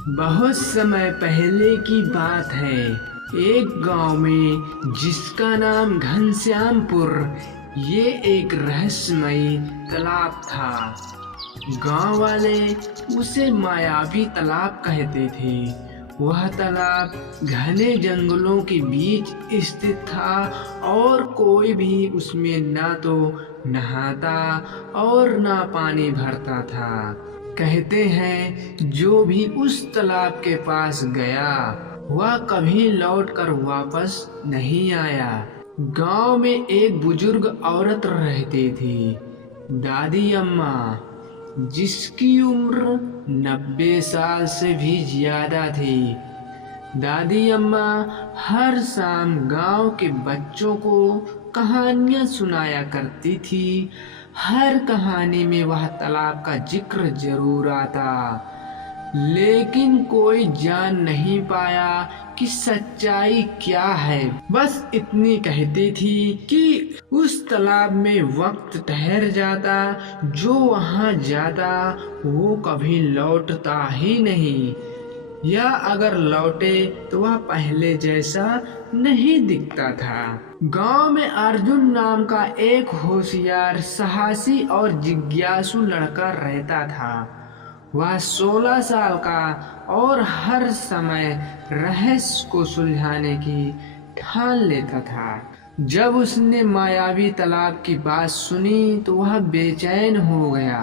बहुत समय पहले की बात है। एक गांव में जिसका नाम घनश्यामपुर, ये एक रहस्यमयी तालाब था। गांव वाले उसे मायावी तालाब कहते थे। वह तालाब घने जंगलों के बीच स्थित था और कोई भी उसमें ना तो नहाता और ना पानी भरता था। कहते हैं जो भी उस तालाब के पास गया वह कभी लौट कर वापस नहीं आया। गांव में एक बुजुर्ग औरत रहती थी, दादी अम्मा, जिसकी उम्र 90 साल से भी ज्यादा थी। दादी अम्मा हर शाम गांव के बच्चों को कहानियां सुनाया करती थी। हर कहानी में वह तालाब का जिक्र जरूर आता, लेकिन कोई जान नहीं पाया कि सच्चाई क्या है। बस इतनी कहती थी कि उस तालाब में वक्त ठहर जाता, जो वहां जाता वो कभी लौटता ही नहीं, या अगर लौटे तो वह पहले जैसा नहीं दिखता था। गांव में अर्जुन नाम का एक होशियार, साहसी और जिज्ञासु लड़का रहता था। वह 16 साल का और हर समय रहस्य को सुलझाने की ठान लेता था। जब उसने मायावी तालाब की बात सुनी तो वह बेचैन हो गया।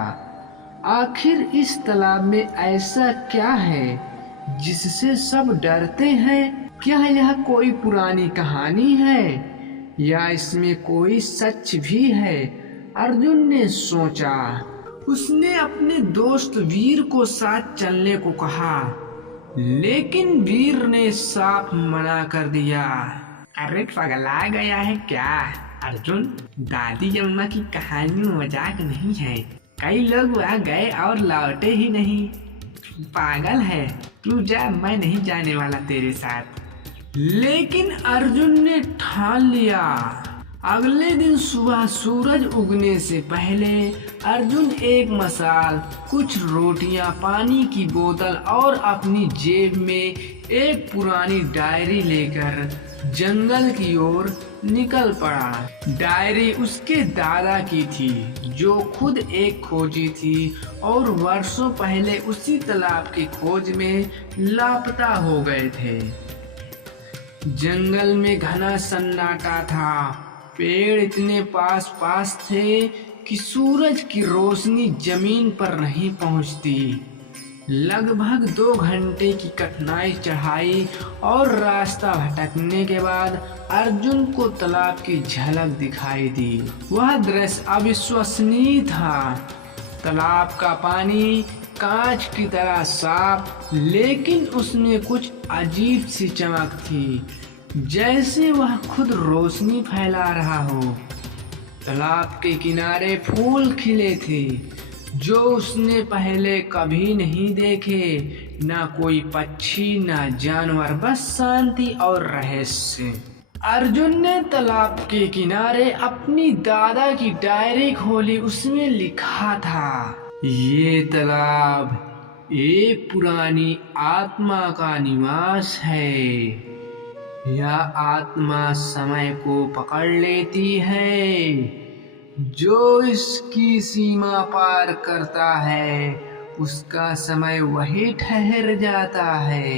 आखिर इस तालाब में ऐसा क्या है जिससे सब डरते हैं? क्या यह कोई पुरानी कहानी है या इसमें कोई सच भी है? अर्जुन ने सोचा। उसने अपने दोस्त वीर को साथ चलने को कहा, लेकिन वीर ने साफ मना कर दिया। अरे पगला गया है क्या अर्जुन? दादी अम्मा की कहानी मजाक नहीं है। कई लोग वहाँ गए और लौटे ही नहीं। पागल है तू, जा, मैं नहीं जाने वाला तेरे साथ। लेकिन अर्जुन ने ठान लिया। अगले दिन सुबह सूरज उगने से पहले अर्जुन एक मसाल, कुछ रोटियां, पानी की बोतल और अपनी जेब में एक पुरानी डायरी लेकर जंगल की ओर निकल पड़ा। डायरी उसके दादा की थी, जो खुद एक खोजी थी और वर्षों पहले उसी तालाब की खोज में लापता हो गए थे। जंगल में घना सन्नाटा था। पेड़ इतने पास पास थे कि सूरज की रोशनी जमीन पर नहीं पहुंचती। लगभग 2 घंटे की कठिनाई चढ़ाई और रास्ता भटकने के बाद अर्जुन को तालाब की झलक दिखाई दी। वह दृश्य अविश्वसनीय था। तालाब का पानी कांच की तरह साफ, लेकिन उसमें कुछ अजीब सी चमक थी, जैसे वह खुद रोशनी फैला रहा हो। तालाब के किनारे फूल खिले थे जो उसने पहले कभी नहीं देखे। ना कोई पक्षी, ना जानवर, बस शांति और रहस्य। अर्जुन ने तालाब के किनारे अपनी दादा की डायरी खोली। उसमें लिखा था, ये तालाब एक पुरानी आत्मा का निवास है। यह आत्मा समय को पकड़ लेती है। जो इसकी सीमा पार करता है उसका समय वही ठहर जाता है।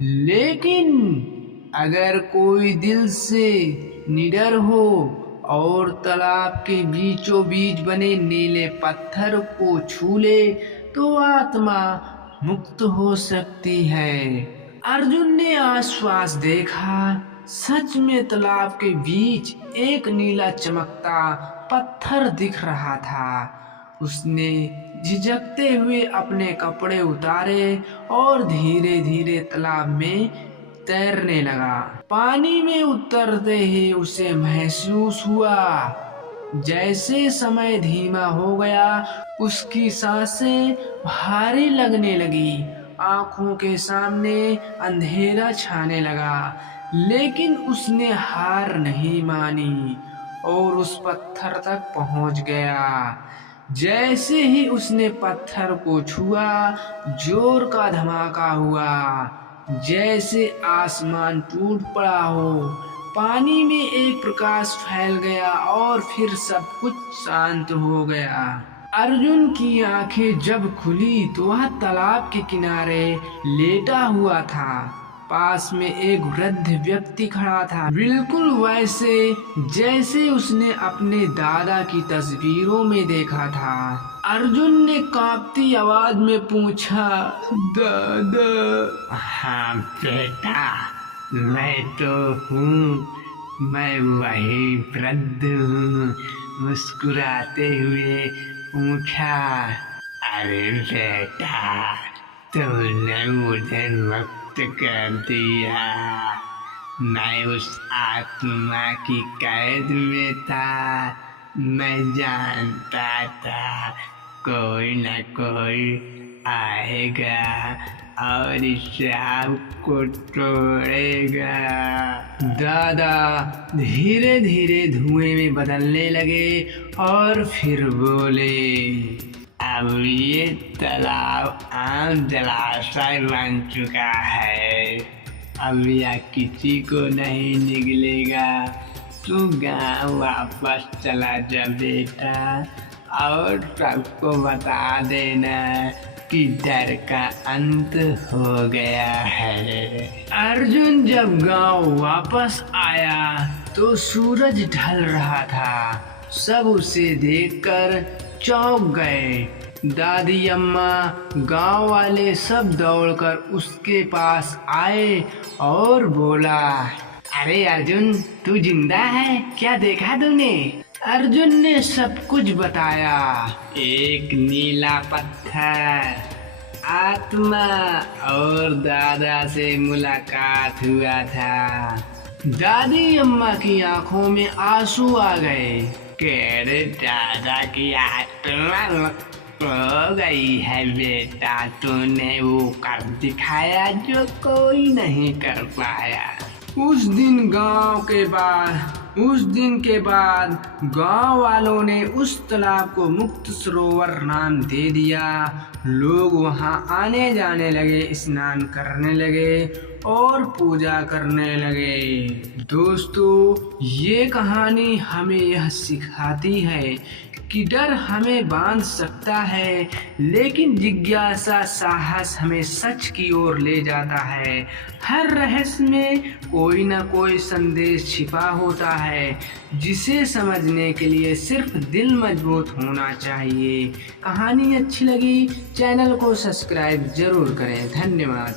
लेकिन अगर कोई दिल से निडर हो और तालाब के बीचों बीच बने नीले पत्थर को छू ले तो आत्मा मुक्त हो सकती है। अर्जुन ने आसपास देखा। सच में तालाब के बीच एक नीला चमकता पत्थर दिख रहा था। उसने झिझकते हुए अपने कपड़े उतारे और धीरे धीरे तालाब में तैरने लगा। पानी में उतरते ही उसे महसूस हुआ जैसे समय धीमा हो गया। उसकी सांसें भारी लगने लगी, आंखों के सामने अंधेरा छाने लगा, लेकिन उसने हार नहीं मानी और उस पत्थर तक पहुंच गया। जैसे ही उसने पत्थर को छुआ, जोर का धमाका हुआ, जैसे आसमान टूट पड़ा हो। पानी में एक प्रकाश फैल गया और फिर सब कुछ शांत हो गया। अर्जुन की आंखें जब खुली तो वह तालाब के किनारे लेटा हुआ था। पास में एक वृद्ध व्यक्ति खड़ा था, बिल्कुल वैसे जैसे उसने अपने दादा की तस्वीरों में देखा था। अर्जुन ने कांपती आवाज में पूछा, दादा। हाँ बेटा, मैं तो हूँ, मैं वही वृद्ध हूँ। मुस्कुराते हुए पूछा, अरे बेटा, तुमने मुझे मुक्त कर दिया। मैं उस आत्मा की कैद में था। मैं जानता था कोई न कोई आएगा और इस शाप को तोड़ेगा। दादा धीरे धीरे धुएं में बदलने लगे और फिर बोले, अब ये तालाब आम जलाशय बन चुका है। अब यह किसी को नहीं निगलेगा। तू गाँव वापस चला जा बेटा, और सबको बता देना कि डर का अंत हो गया है। अर्जुन जब गांव वापस आया तो सूरज ढल रहा था। सब उसे देखकर चौंक गए। दादी अम्मा, गांव वाले सब दौड़कर उसके पास आए और बोला, अरे अर्जुन, तू जिंदा है? क्या देखा तूने? अर्जुन ने सब कुछ बताया। एक नीला पत्थर, आत्मा और दादा से मुलाकात हुआ था। दादी अम्मा की आंखों में आंसू आ गए। तेरे दादा की आत्मा हो गई है बेटा। तूने वो कर दिखाया जो कोई नहीं कर पाया। उस दिन के बाद गांव वालों ने उस तालाब को मुक्त सरोवर नाम दे दिया। लोग वहां आने जाने लगे, स्नान करने लगे और पूजा करने लगे। दोस्तों, ये कहानी हमें यह सिखाती है कि डर हमें बांध सकता है, लेकिन जिज्ञासा, साहस हमें सच की ओर ले जाता है। हर रहस्य में कोई ना कोई संदेश छिपा होता है, जिसे समझने के लिए सिर्फ दिल मजबूत होना चाहिए। कहानी अच्छी लगी, चैनल को सब्सक्राइब जरूर करें। धन्यवाद।